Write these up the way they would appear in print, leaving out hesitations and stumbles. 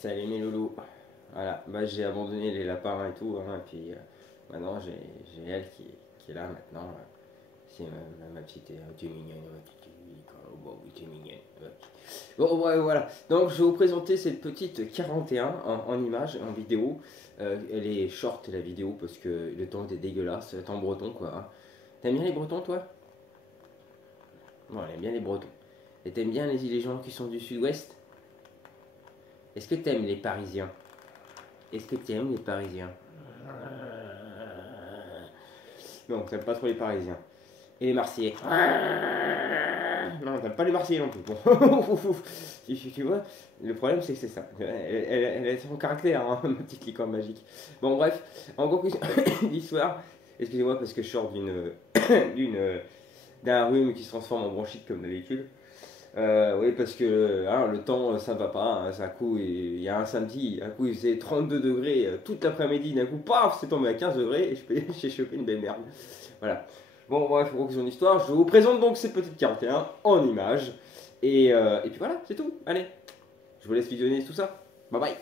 Salut mes loulous. Voilà, bah, j'ai abandonné les lapins et tout, hein, et puis maintenant j'ai elle qui est là maintenant. C'est ma petite. Tu es mignonne, ouais, oh, bon, oui, tu es mignonne. Ouais. Bon, ouais, voilà. Donc je vais vous présenter cette petite 41 en images, en vidéo. Elle est short la vidéo parce que le temps était dégueulasse. C'est en breton quoi, hein. T'aimes bien les bretons toi? Bon, elle aime bien les bretons. Et t'aimes bien les gens qui sont du sud-ouest? Est-ce que t'aimes les parisiens? Est-ce que tu aimes les Parisiens? Non, t'aimes pas trop les Parisiens. Et les Marseillais? Non, t'aimes pas les Marseillais non plus. Bon. Tu vois, le problème c'est que c'est ça. Elle a son caractère, hein, ma petite licorne magique. Bon, bref, en conclusion, l'histoire. Excusez-moi parce que je sors d'une, d'un rhume qui se transforme en bronchite comme d'habitude. Oui, parce que hein, le temps, ça ne va pas. Hein, un coup, il y a un samedi, un coup, il faisait 32 degrés toute l'après-midi. D'un coup, paf, c'est tombé à 15 degrés et j'ai chopé une belle merde. Voilà. Bon, bref, pour conclusion d'histoire, je vous présente donc ces petites 41 en images. Et puis voilà, c'est tout. Allez, je vous laisse visionner tout ça. Bye bye.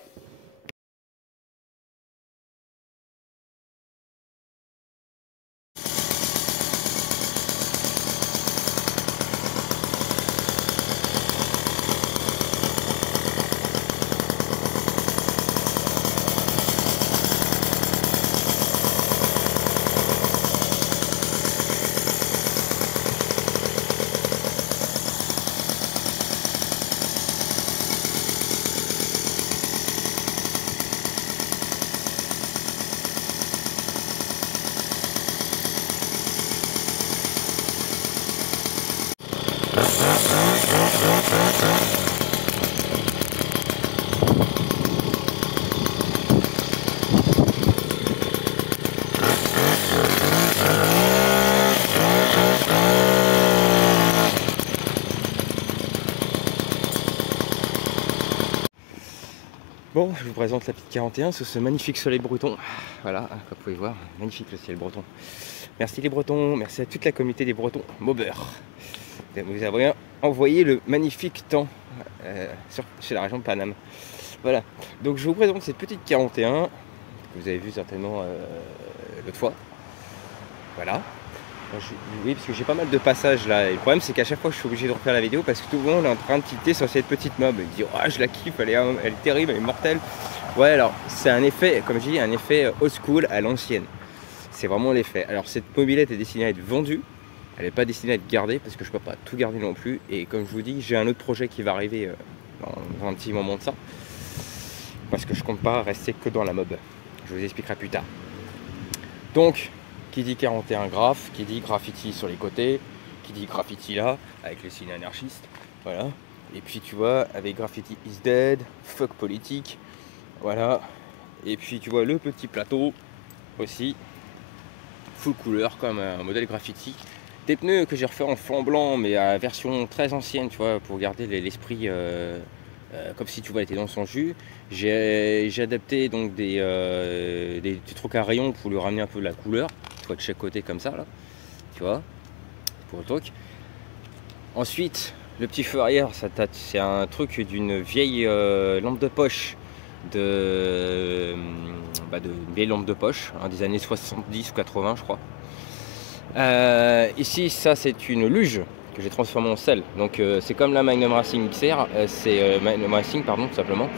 Bon, je vous présente la petite 41 sous ce magnifique soleil breton. Voilà, comme vous pouvez voir, magnifique le ciel breton. Merci les Bretons, merci à toute la communauté des Bretons. Maubeur. Vous avez envoyé le magnifique temps chez la région de Paname. Voilà, donc je vous présente cette petite 41 que vous avez vu certainement l'autre fois. Voilà. Oui, parce que j'ai pas mal de passages là. Et le problème, c'est qu'à chaque fois, je suis obligé de refaire la vidéo parce que tout le monde est en train de tilter sur cette petite mob. Il dit, oh, je la kiffe, elle est terrible, elle est mortelle. Ouais, alors, c'est un effet, comme je dis, un effet old school à l'ancienne. C'est vraiment l'effet. Alors, cette mobilette est destinée à être vendue. Elle n'est pas destinée à être gardée parce que je peux pas tout garder non plus. Et comme je vous dis, j'ai un autre projet qui va arriver dans un petit moment de ça. Parce que je compte pas rester que dans la mob. Je vous expliquerai plus tard. Donc, qui dit 41 graphes, qui dit graffiti sur les côtés, qui dit graffiti là, avec le signe anarchiste, voilà. Et puis tu vois, avec graffiti is dead, fuck politique, voilà. Et puis tu vois le petit plateau aussi, full couleur comme un modèle graffiti. Des pneus que j'ai refait en flanc blanc, mais à version très ancienne, tu vois, pour garder l'esprit comme si tu vois, elle était dans son jus. J'ai adapté donc des trucs à rayons pour lui ramener un peu de la couleur, tu vois, de chaque côté comme ça là, tu vois, pour le truc. Ensuite, le petit feu arrière, c'est un truc d'une vieille lampe de poche de une vieille lampe de poche hein, des années 70 ou 80 je crois. Ici, ça c'est une luge que j'ai transformée en selle. Donc c'est comme la Magnum Racing XR, c'est Magnum Racing pardon tout simplement.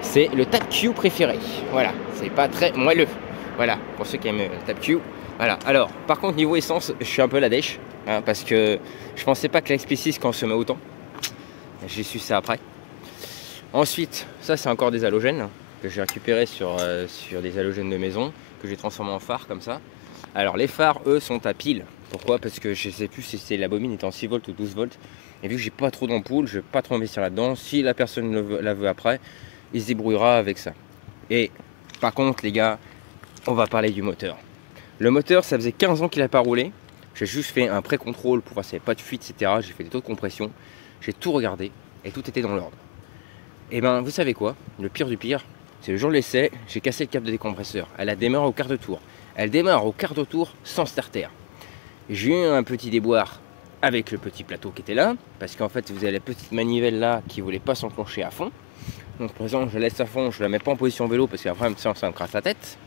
C'est le tap Q préféré. Voilà, c'est pas très moelleux. Voilà, pour ceux qui aiment le tap Q. Voilà, alors par contre niveau essence, je suis un peu la dèche. Hein, parce que je pensais pas que l'XP6 consommait autant. J'ai su ça après. Ensuite, ça c'est encore des halogènes hein, que j'ai récupéré sur des halogènes de maison, que j'ai transformé en phare comme ça. Alors les phares, eux, sont à pile. Pourquoi? Parce que je sais plus si c'est la bobine est en 6 volts ou 12 volts. Et vu que j'ai pas trop d'ampoules, je vais pas trop investir là-dedans. Si la personne la veut après, il se débrouillera avec ça. Et par contre, les gars, on va parler du moteur. Le moteur, ça faisait 15 ans qu'il n'a pas roulé. J'ai juste fait un pré-contrôle pour voir s'il n'y avait pas de fuite, etc. J'ai fait des taux de compression. J'ai tout regardé et tout était dans l'ordre. Et ben, vous savez quoi? Le pire du pire, c'est le jour de l'essai, j'ai cassé le câble de décompresseur. Elle a démarré au quart de tour. Elle démarre au quart de tour sans starter. J'ai eu un petit déboire avec le petit plateau qui était là, parce qu'en fait vous avez la petite manivelle là qui voulait pas s'enclencher à fond. Donc présent, je laisse à fond, je la mets pas en position vélo parce qu'après ça me casse la tête.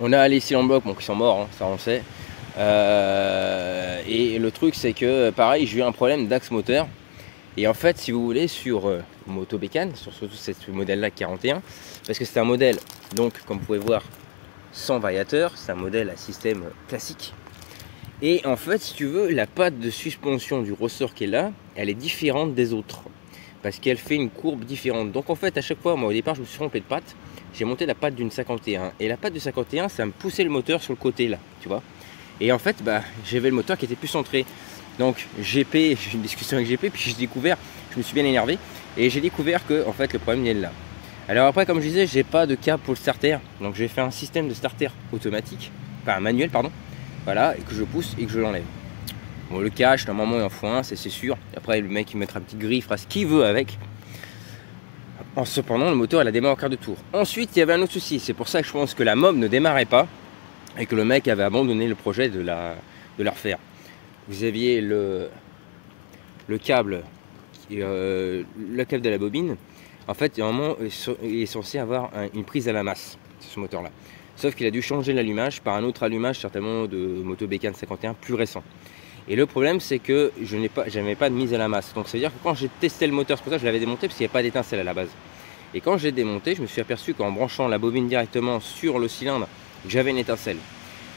On a les cylindres blocs, bon, qui sont morts, hein, ça on le sait. Et le truc c'est que pareil, j'ai eu un problème d'axe moteur. Et en fait, si vous voulez, sur Moto Bécane, sur surtout ce modèle-là 41, parce que c'est un modèle, donc comme vous pouvez voir, sans variateur, c'est un modèle à système classique. Et en fait, si tu veux, la patte de suspension du ressort qui est là, elle est différente des autres. Parce qu'elle fait une courbe différente. Donc en fait, à chaque fois, moi au départ, je me suis trompé de patte. J'ai monté la patte d'une 51. Et la patte du 51, ça me poussait le moteur sur le côté là, tu vois. Et en fait, bah, j'avais le moteur qui était plus centré. Donc GP, j'ai eu une discussion avec GP, puis j'ai découvert, je me suis bien énervé. Et j'ai découvert que en fait, le problème vient de là. Alors après, comme je disais, j'ai pas de câble pour le starter. Donc j'ai fait un système de starter automatique, enfin manuel, pardon. Voilà, et que je pousse et que je l'enlève. Bon, le cache, normalement il en faut un, c'est sûr. Après, le mec il mettra un petit grille, il fera ce qu'il veut avec. En cependant, le moteur il a démarré au quart de tour. Ensuite, il y avait un autre souci. C'est pour ça que je pense que la mob ne démarrait pas et que le mec avait abandonné le projet de la refaire. Vous aviez le câble, le câble de la bobine. En fait, normalement, il est censé avoir une prise à la masse, ce moteur-là. Sauf qu'il a dû changer l'allumage par un autre allumage, certainement de Moto Bécane 51 plus récent. Et le problème, c'est que je n'avais pas de mise à la masse. Donc, ça veut dire que quand j'ai testé le moteur, c'est pour ça que je l'avais démonté, parce qu'il n'y avait pas d'étincelle à la base. Et quand j'ai démonté, je me suis aperçu qu'en branchant la bobine directement sur le cylindre, j'avais une étincelle.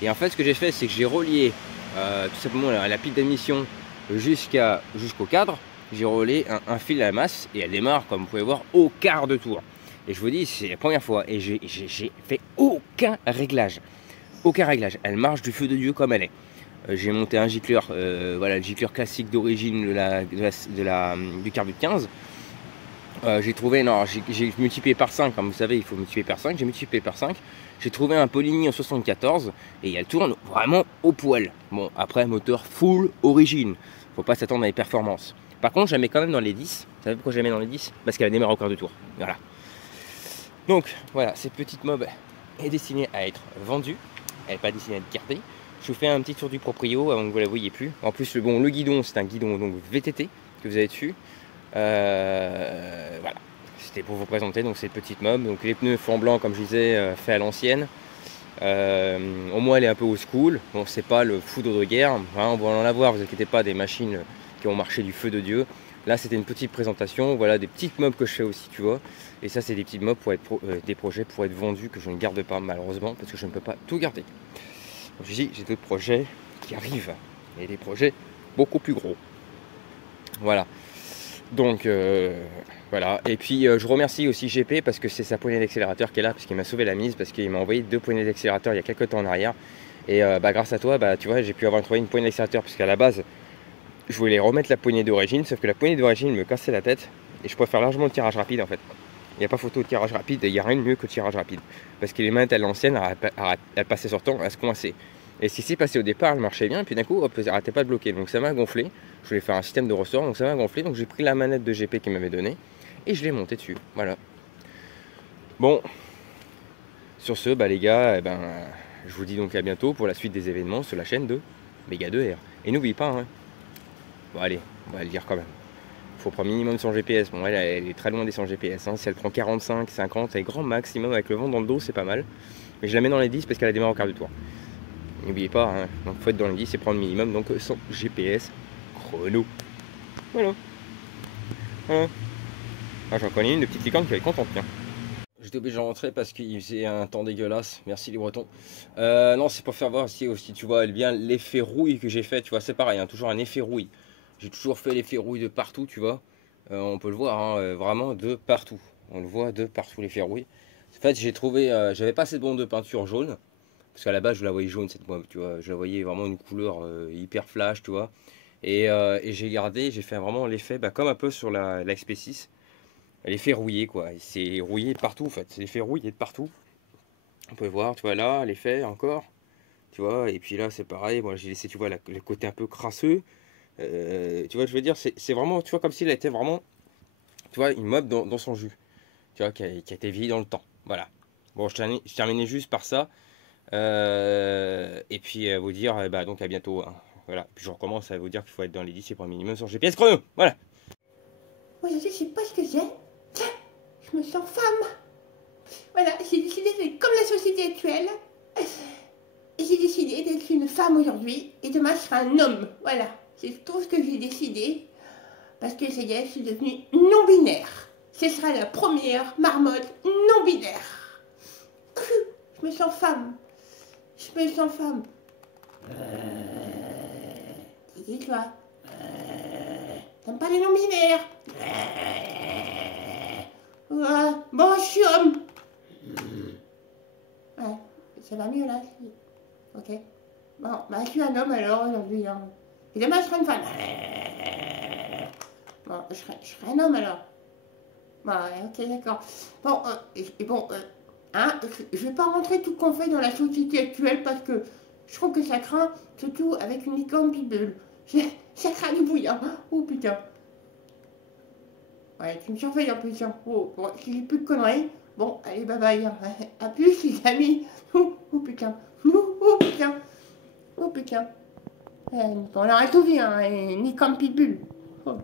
Et en fait, ce que j'ai fait, c'est que j'ai relié tout simplement la pile d'émission jusqu'au cadre. J'ai relié un fil à la masse et elle démarre, comme vous pouvez voir, au quart de tour. Et je vous dis, c'est la première fois et j'ai fait aucun réglage. Aucun réglage. Elle marche du feu de Dieu comme elle est. J'ai monté un gicleur, voilà, le gicleur classique d'origine du Carbut 15. J'ai trouvé, non, j'ai multiplié par 5, comme vous savez, il faut multiplier par 5. J'ai multiplié par 5. J'ai trouvé un Poligny en 74 et elle tourne vraiment au poil. Bon, après, moteur full origine. Faut pas s'attendre à des performances. Par contre, je la mets quand même dans les 10. Vous savez pourquoi je la mets dans les 10? Parce qu'elle a démarré au quart de tour. Voilà. Donc, voilà, cette petite mob est destinée à être vendue. Elle n'est pas destinée à être gardée. Je vous fais un petit tour du proprio avant que vous ne la voyez plus. En plus, le guidon, c'est un guidon donc, VTT que vous avez dessus. Voilà, c'était pour vous présenter donc cette petite mob. Donc les pneus fond blanc, comme je disais, fait à l'ancienne. Au moins elle est un peu old school. Bon, c'est pas le foudre de guerre, hein, on va en avoir, vous inquiétez pas, des machines qui ont marché du feu de Dieu. Là c'était une petite présentation, voilà des petites mobs que je fais aussi, tu vois. Et ça c'est des petites mobs pour être des projets pour être vendus que je ne garde pas malheureusement parce que je ne peux pas tout garder. J'ai d'autres projets qui arrivent et des projets beaucoup plus gros. Voilà. Donc voilà, et puis je remercie aussi GP parce que c'est sa poignée d'accélérateur qui est là, parce qu'il m'a sauvé la mise, parce qu'il m'a envoyé 2 poignées d'accélérateur il y a quelques temps en arrière. Et grâce à toi, tu vois, j'ai pu avoir trouvé une poignée d'accélérateur, parce qu'à la base, je voulais remettre la poignée d'origine, sauf que la poignée d'origine me cassait la tête, et je préfère largement le tirage rapide en fait. Il n'y a pas photo de tirage rapide, il n'y a rien de mieux que le tirage rapide. Parce que les manettes à l'ancienne, elles passaient sur temps, elles se coinçaient. Et ce qui s'est passé au départ, elle marchait bien, puis d'un coup, hop, elle n'arrêtait pas de bloquer. Donc ça m'a gonflé. Je voulais faire un système de ressort, donc ça m'a gonflé. Donc j'ai pris la manette de GP qu'il m'avait donnée et je l'ai montée dessus. Voilà. Bon, sur ce, les gars, je vous dis donc à bientôt pour la suite des événements sur la chaîne de Méga 2R. Et n'oubliez pas, hein, bon allez, on va le dire quand même. Il faut prendre minimum 100 GPS. Bon, elle est très loin des 100 GPS. Hein. Si elle prend 45, 50, c'est grand maximum avec le vent dans le dos, c'est pas mal. Mais je la mets dans les 10 parce qu'elle a démarré au quart de tour. N'oubliez pas, hein, donc faut être dans les 10 et prendre minimum, donc 100 GPS chrono. Voilà. Ah, j'en connais une de petite licorne qui va être contente, tiens. J'étais obligé de rentrer parce qu'il faisait un temps dégueulasse. Merci les Bretons. Non, c'est pour faire voir si aussi, tu vois, bien l'effet rouille que j'ai fait. Tu vois, c'est pareil, hein, toujours un effet rouille. J'ai toujours fait l'effet rouille de partout, tu vois. On peut le voir, hein, vraiment de partout. On le voit de partout, l'effet rouille. En fait, j'ai trouvé, j'avais pas assez de bombe de peinture jaune. Parce qu'à la base, je la voyais jaune, cette mob, tu vois. Je la voyais vraiment une couleur hyper flash, tu vois. Et j'ai gardé, j'ai fait vraiment l'effet, comme un peu sur la XP6. L'effet rouillé, quoi. C'est rouillé de partout, en fait. C'est l'effet rouillé de partout. On peut voir, tu vois, là, l'effet encore. Tu vois, et puis là, c'est pareil. Bon, j'ai laissé, tu vois, le côté un peu crasseux. Tu vois, je veux dire, c'est vraiment, tu vois, comme s'il était vraiment, tu vois, une mob dans son jus. Tu vois, qui a été vieilli dans le temps. Voilà. Bon, je terminais juste par ça. Et puis vous dire donc à bientôt, hein. Voilà, puis je recommence à vous dire qu'il faut être dans les 10 et pour un minimum sur GPS chrono. Voilà. Oui, je sais pas ce que c'est. Tiens, je me sens femme. Voilà, j'ai décidé d'être comme la société actuelle. Et j'ai décidé d'être une femme aujourd'hui. Et demain, je serai un homme. Voilà, c'est tout ce que j'ai décidé. Parce que ça y est, je suis devenue non-binaire. Ce sera la première marmotte non-binaire. Je me sens femme. Je me sens femme. Dis toi. T'aimes pas les non-binaires? Ouais. Bon, je suis homme. Ouais, ça va mieux là. Ok. Bon, bah je suis un homme alors aujourd'hui. Hein. Et demain je serai une femme. Bon, je serai un homme alors. Bon, ouais, ok, d'accord. Bon, hein, je vais pas rentrer tout qu'on fait dans la société actuelle parce que je trouve que ça craint, surtout avec une licorne pitbull. Ça craint du bouillant. Oh putain. Ouais, tu me surveilles un peu, tiens. Oh, bon, si j'ai plus de conneries. Bon, allez, bye bye. À plus, les amis. Oh putain. Oh putain. Oh putain. On aurait tout vu, hein, ni comme pitbull. Oh.